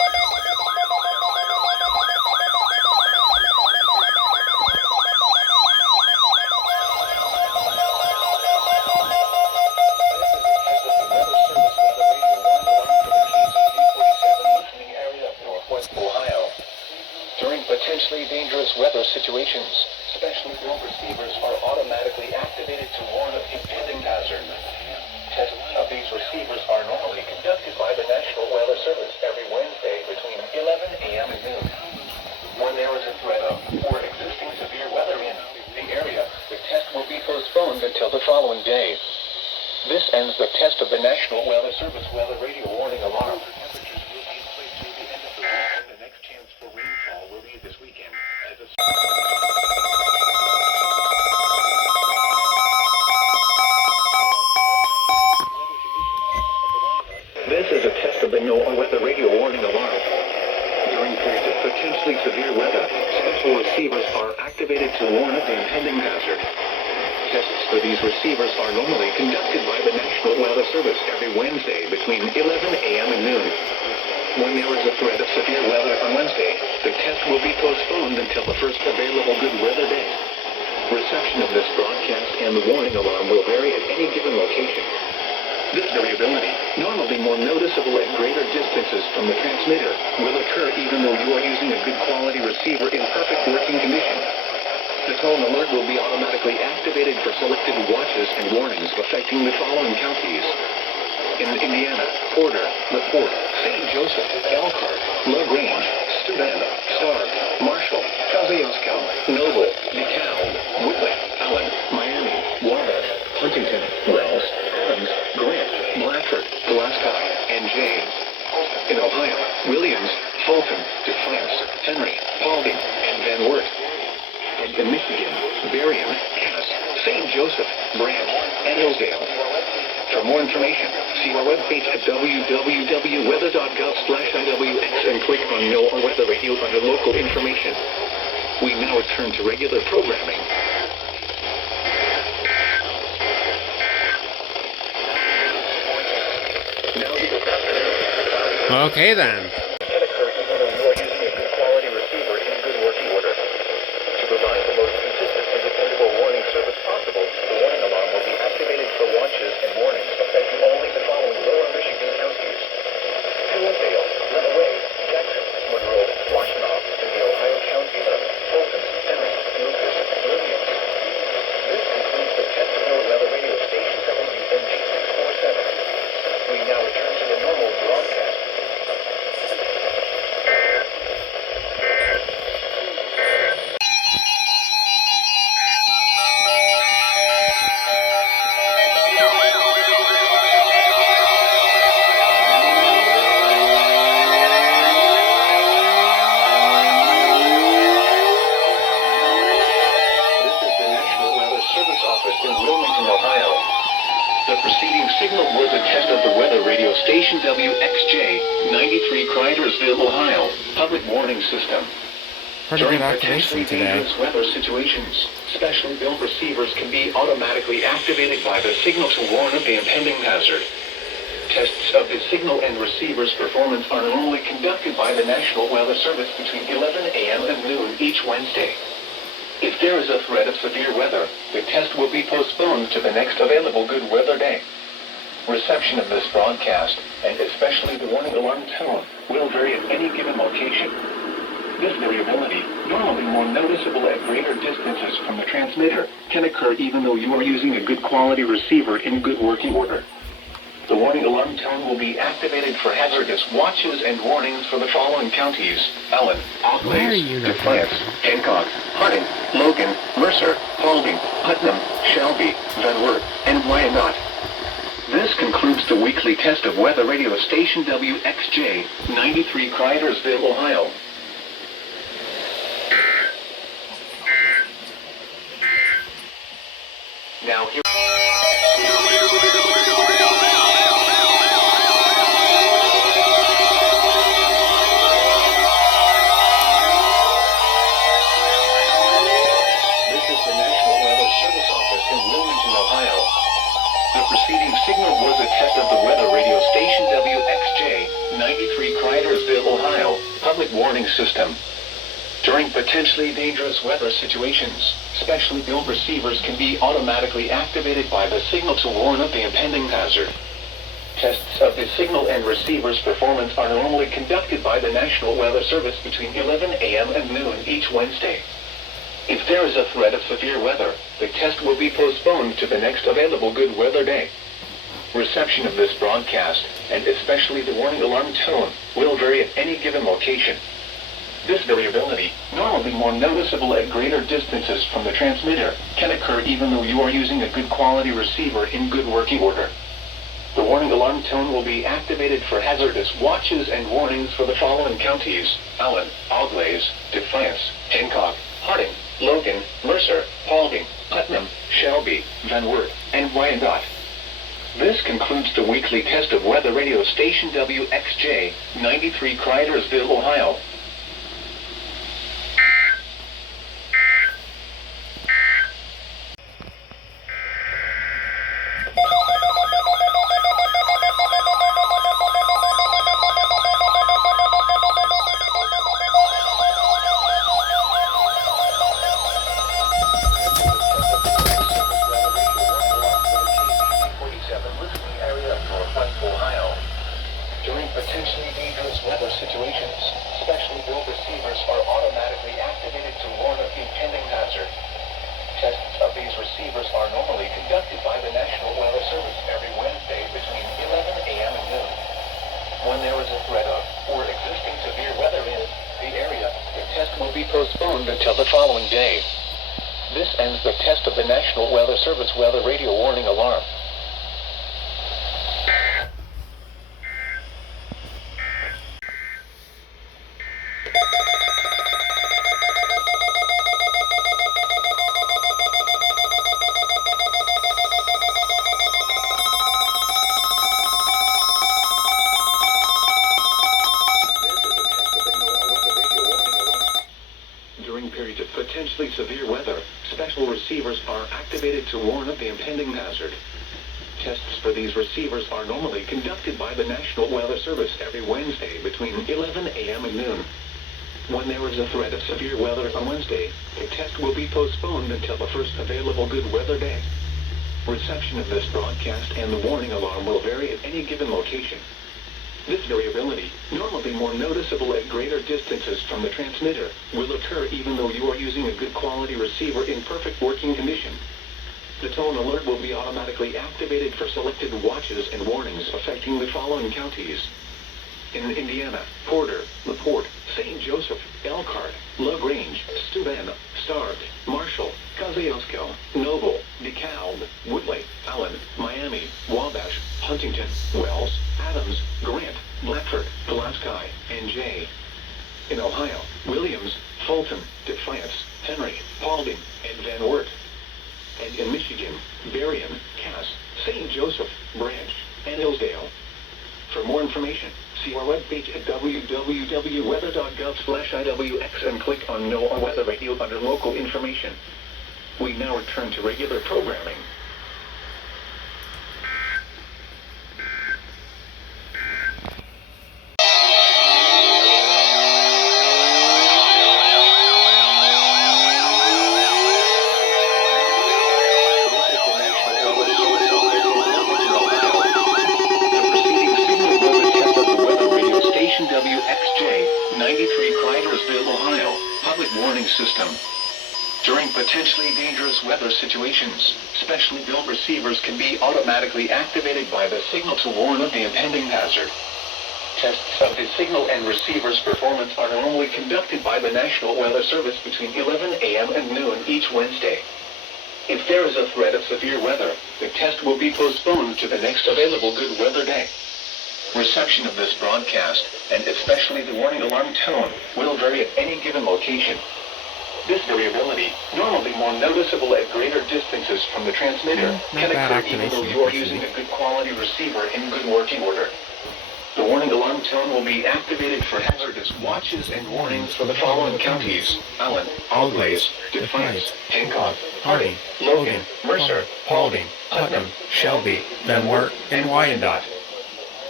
Potentially dangerous weather situations. Specially built receivers are automatically activated to warn of impending hazard. Tests of these receivers are normally conducted by the National Weather Service every Wednesday between 11 a.m. and noon. When there is a threat of or existing severe weather in the area, the test will be postponed until the following day. This ends the test of the National Weather Service weather radio warning alarm. This is a test of the NOAA weather radio warning alarm. During periods of potentially severe weather, special receivers are activated to warn of the impending hazard. Tests for these receivers are normally conducted by the National Weather Service every Wednesday between 11 a.m. and noon. When there is a threat of severe weather on Wednesday, the test will be postponed until the first available good weather day. Reception of this broadcast and the warning alarm will vary at any given location. This variability, normally more noticeable at greater distances from the transmitter, will occur even though you are using a good quality receiver in perfect working condition. The tone alert will be automatically activated for selected watches and warnings affecting the following counties: in Indiana, Porter, LaPorte, St. Joseph, Elkhart, LaGrange, Steuben, Stark, Marshall, Kosciuszko, Noble, DeKalb, Woodland, Allen, Miami, Wabash, Huntington, Wells, Adams, Grant, Blatford, Alaska, and Jay. In Ohio, Williams, Fulton, Defiance, Henry, Paulding, and Van Wert. And in Michigan, Berrien, Cass, St. Joseph, Brant, and Hillsdale. For more information, see our webpage at www.weather.gov/IWX and click on NOAA Weather Radio under local information. We now return to regular programming. Okay then. Station WXJ, 93 Cridersville, Ohio, public warning system. Pretty good activation today. Dangerous weather situations, specially built receivers can be automatically activated by the signal to warn of the impending hazard. Tests of the signal and receiver's performance are normally conducted by the National Weather Service between 11 a.m. and noon each Wednesday. If there is a threat of severe weather, the test will be postponed to the next available good weather day. Reception of this broadcast, and especially the warning alarm tone, will vary at any given location. This variability, normally more noticeable at greater distances from the transmitter, can occur even though you are using a good quality receiver in good working order. The warning alarm tone will be activated for hazardous watches and warnings for the following counties: Allen, Auglaize, Defiance, Hancock, Harding, Logan, Mercer, Paulding, Putnam, Shelby, Van Wert, and Wyandotte. This concludes the weekly test of weather radio station WXJ, 93 Cridersville, Ohio. Now here... This is the National Weather Service Office in Wilmington, Ohio. The preceding signal was a test of the weather radio station WXJ, 93 Cridersville, Ohio, public warning system. During potentially dangerous weather situations, specially built receivers can be automatically activated by the signal to warn of the impending hazard. Tests of the signal and receiver's performance are normally conducted by the National Weather Service between 11 a.m. and noon each Wednesday. If there is a threat of severe weather, the test will be postponed to the next available good weather day. Reception of this broadcast, and especially the warning alarm tone, will vary at any given location. This variability, normally more noticeable at greater distances from the transmitter, can occur even though you are using a good quality receiver in good working order. The warning alarm tone will be activated for hazardous watches and warnings for the following counties: Allen, Auglaize, Defiance, Hancock, Harding, Logan, Mercer, Paulding, Putnam, Shelby, Van Wert, and Wyandotte. This concludes the weekly test of weather radio station WXJ, 93 Cridersville, Ohio. During potentially dangerous weather situations, specially built receivers are automatically activated to warn of impending hazard. Tests of these receivers are normally conducted by the National Weather Service every Wednesday between 11 a.m. and noon. When there is a threat of, or existing severe weather in, the area, the test will be postponed until the following day. This ends the test of the National Weather Service weather radio warning alarm. During periods of potentially severe weather, special receivers are activated to warn of the impending hazard. Tests for these receivers are normally conducted by the National Weather Service every Wednesday between 11 a.m. and noon. When there is a threat of severe weather on Wednesday, the test will be postponed until the first available good weather day. Reception of this broadcast and the warning alarm will vary at any given location. This variability, normally more noticeable at greater distances from the transmitter, will occur even though you are using a good quality receiver in perfect working condition. The tone alert will be automatically activated for selected watches and warnings affecting the following counties: in Indiana, Porter, LaPorte, St. Joseph, Elkhart, LaGrange, Steuben, Stark, Marshall, Kosciuszko, Noble, DeKalb, Woodley, Allen, Miami, Wabash, Huntington, Wells, Adams, Grant, Blackford, Pulaski, and Jay. In Ohio, Williams, Fulton, Defiance, Henry, Paulding, and Van Wert. And in Michigan, Berrien, Cass, St. Joseph, Branch, and Hillsdale. For more information, see our webpage at www.weather.gov/IWX and click on NOAA Weather Radio under Local Information. We now return to regular programming. WXJ, 93 Cridersville, Ohio, public warning system. During potentially dangerous weather situations, specially built receivers can be automatically activated by the signal to warn of the impending hazard. Tests of the signal and receiver's performance are normally conducted by the National Weather Service between 11 a.m. and noon each Wednesday. If there is a threat of severe weather, the test will be postponed to the next available good weather day. Reception of this broadcast, and especially the warning alarm tone, will vary at any given location. This variability, normally more noticeable at greater distances from the transmitter, can occur even though you are using a good quality receiver in good working order. The warning alarm tone will be activated for hazardous watches and warnings for the following counties: Allen, Auglaize, Defiance, Hancock, Harding, Logan, Mercer, Paulding, Putnam, Shelby, Van Wert, and Wyandotte.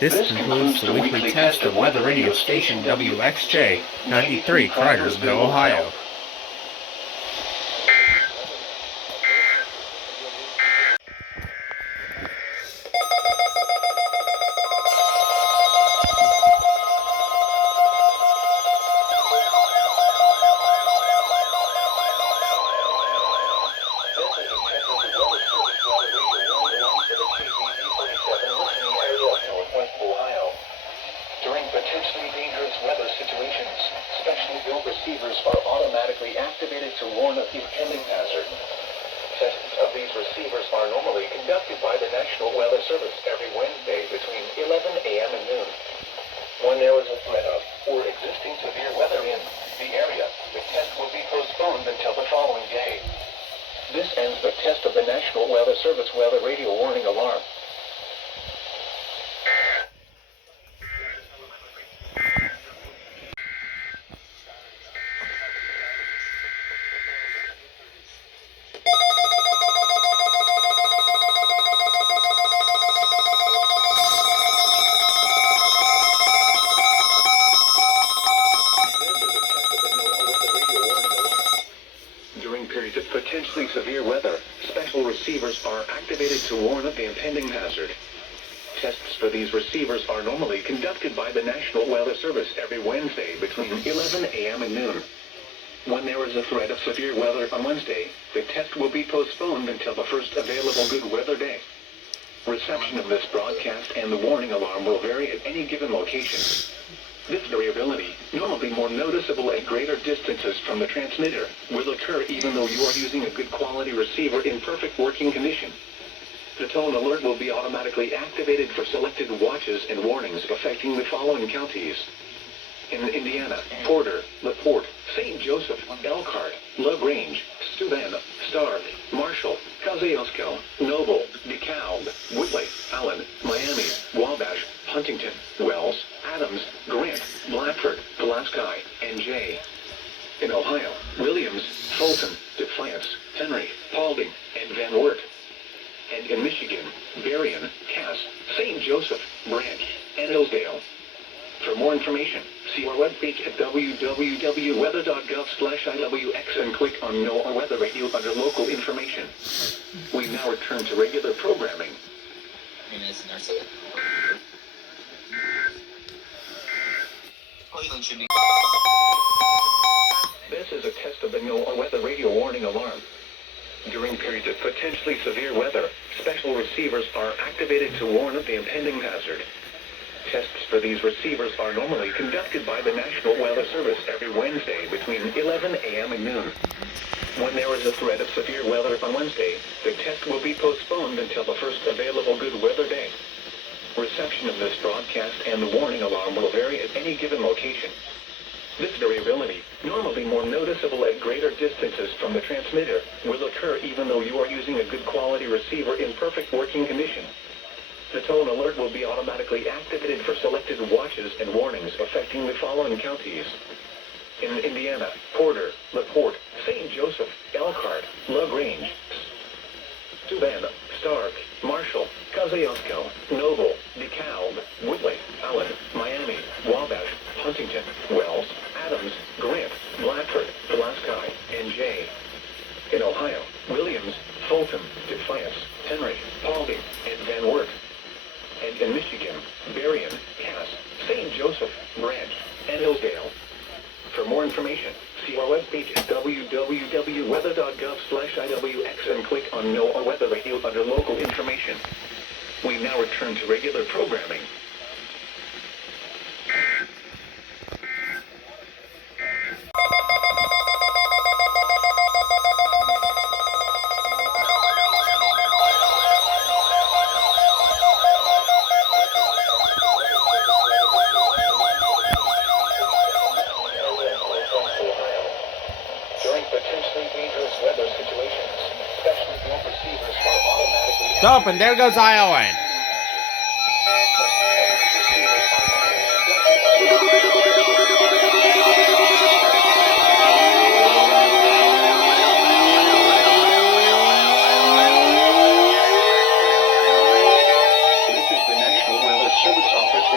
This concludes the weekly test of weather radio station WXJ 93, Cridersville, Ohio. During potentially dangerous weather situations, specially built receivers are automatically activated to warn of impending hazard. Tests of these receivers are normally conducted by the National Weather Service every Wednesday between 11 a.m. and noon. When there is a threat of or existing severe weather in the area, the test will be postponed until the following day. This ends the test of the National Weather Service weather radio warning alarm. During periods of potentially severe weather, special receivers are activated to warn of the impending hazard. Tests for these receivers are normally conducted by the National Weather Service every Wednesday between 11 a.m. and noon. When there is a threat of severe weather on Wednesday, the test will be postponed until the first available good weather day. Reception of this broadcast and the warning alarm will vary at any given location. This variability, normally more noticeable at greater distances from the transmitter, will occur even though you are using a good quality receiver in perfect working condition. The tone alert will be automatically activated for selected watches and warnings affecting the following counties: in Indiana, Porter, LaPorte, St. Joseph, Elkhart, LaGrange, Steuben, Stark, Marshall, Kosciuszko, Noble, DeKalb, Woodley, Allen, Miami, Wabash, Huntington, Wells, Adams, Grant, Bradford, Pulaski, and Jay. In Ohio, Williams, Fulton, Defiance, Henry, Paulding, and Van Wert. And in Michigan, Berrien, Cass, St. Joseph, Branch, and Hillsdale. For more information, see our webpage at www.weather.gov/IWX and click on NOAA Weather Radio under local information. We now return to regular programming. This is a test of the NOAA Weather Radio warning alarm. During periods of potentially severe weather, special receivers are activated to warn of the impending hazard. Tests for these receivers are normally conducted by the National Weather Service every Wednesday between 11 a.m. and noon. When there is a threat of severe weather on Wednesday, the test will be postponed until the first available good weather day. Reception of this broadcast and the warning alarm will vary at any given location. This variability, normally more noticeable at greater distances from the transmitter, will occur even though you are using a good quality receiver in perfect working condition. The tone alert will be automatically activated for selected watches and warnings affecting the following counties: in Indiana, Porter, LaPorte, St. Joseph, Elkhart, LaGrange, Steuben, Stark, Marshall, Kosciuszko, Noble, DeKalb, Woodley, Allen, Miami, Wabash, Huntington, Wells, Adams, Grant, Bradford, Pulaski, and Jay. In Ohio, Williams, Fulton, Defiance, Henry, Paulding, and Van Wert. And in Michigan, Berrien, Cass, St. Joseph, Branch, and Hillsdale. For more information, see our webpage at www.weather.gov/IWX and click on NOAA Weather Radio under local information. We now return to regular programming. Stop, and there goes Iowan. This is the National Weather Service Office.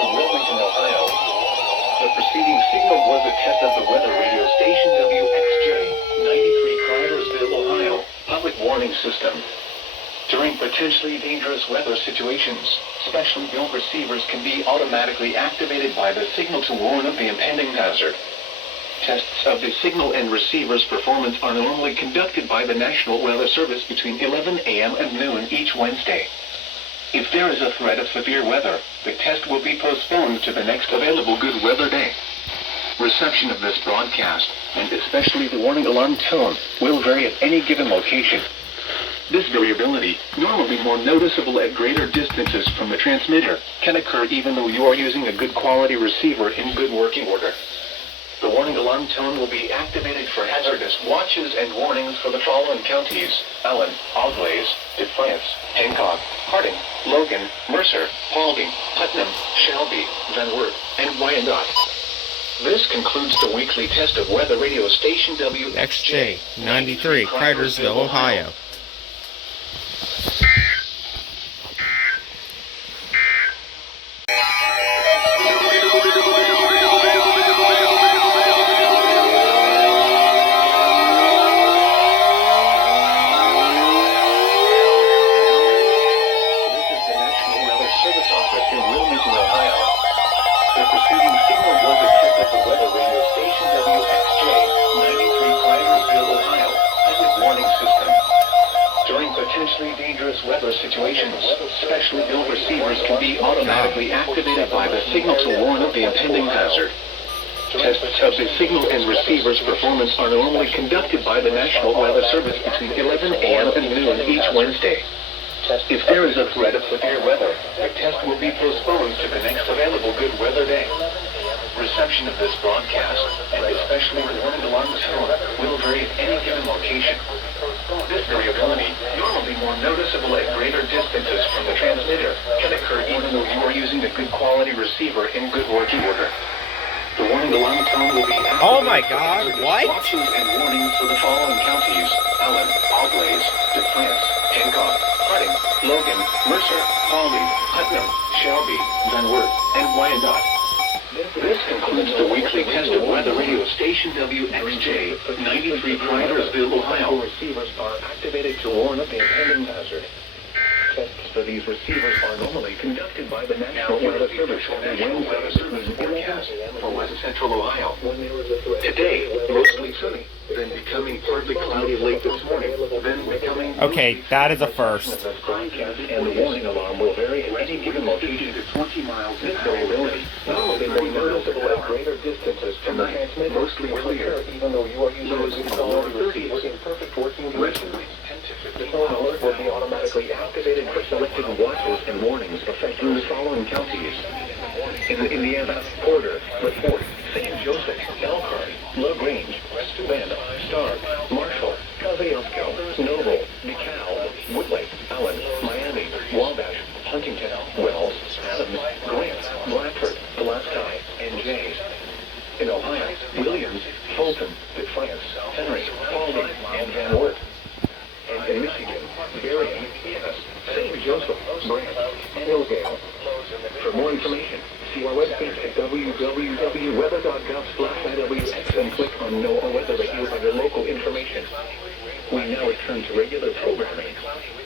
system. During potentially dangerous weather situations, specially built receivers can be automatically activated by the signal to warn of the impending hazard. Tests of the signal and receiver's performance are normally conducted by the National Weather Service between 11 a.m. and noon each Wednesday. If there is a threat of severe weather, the test will be postponed to the next available good weather day. Reception of this broadcast, and especially the warning alarm tone, will vary at any given location. This variability, normally more noticeable at greater distances from the transmitter, can occur even though you are using a good quality receiver in good working order. The warning alarm tone will be activated for hazardous watches and warnings for the following counties: Allen, Auglaize, Defiance, Hancock, Harding, Logan, Mercer, Paulding, Putnam, Shelby, Van Wert, and Wyandotte. This concludes the weekly test of weather radio station XJ 93, Cridersville, Ohio. situations, specially built receivers can be automatically activated by the signal to warn of the impending hazard. Tests of the signal and receiver's performance are normally conducted by the National Weather Service between 11 a.m. and noon each Wednesday. If there is a threat of severe weather, the test will be postponed to the next available good weather day. Reception of this broadcast, and especially the warning alarm tone, will vary at any given location. This variability, normally more noticeable at greater distances from the transmitter, can occur even though you are using a good quality receiver in good working order. The warning alarm tone will be activated. Oh my God, what? Watches and warnings for the following counties: Allen, Auglaize, Defiance, Hancock, Harding, Logan, Mercer, Paulding, Putnam, Shelby, Van Wert, and Wyandotte. This concludes the weekly test of weather radio station WXJ 93 Cridersville, Ohio. Receivers are activated to warn of the impending hazard. Tests for these receivers are normally conducted by the National Weather Service forecast for West Central Ohio. Today, mostly sunny, then becoming partly cloudy late this morning, then becoming... Okay, that is a first. The broadcast and the warning alarm will vary at any given location to 20 miles. This variability normally more noticeable at greater distances from the transmitter, mostly clear, even though you are using quality receivers in perfect working conditions. The phone alert will be automatically activated for selected watches and warnings affecting the following counties: in Indiana, Porter, LaPorte, St. Joseph, Elkhart, LaGrange, Savannah, Stark, Marshall, Kosciuszko, Noble, DeKalb, Woodlake, Allen, Miami, Wabash, Huntington, Wells, Adams, Grant, Blackford, Pulaski, and Jays. In Ohio, Williams, Fulton, Defiance, Henry, Paulding, and Van Wert. And in Michigan, Berrien, EAS, St. Joseph, Brant, and Hillsdale. For more information, see our website at www.weather.gov/IWX and click on NOAA Weather Radio under local information. We now return to regular programming.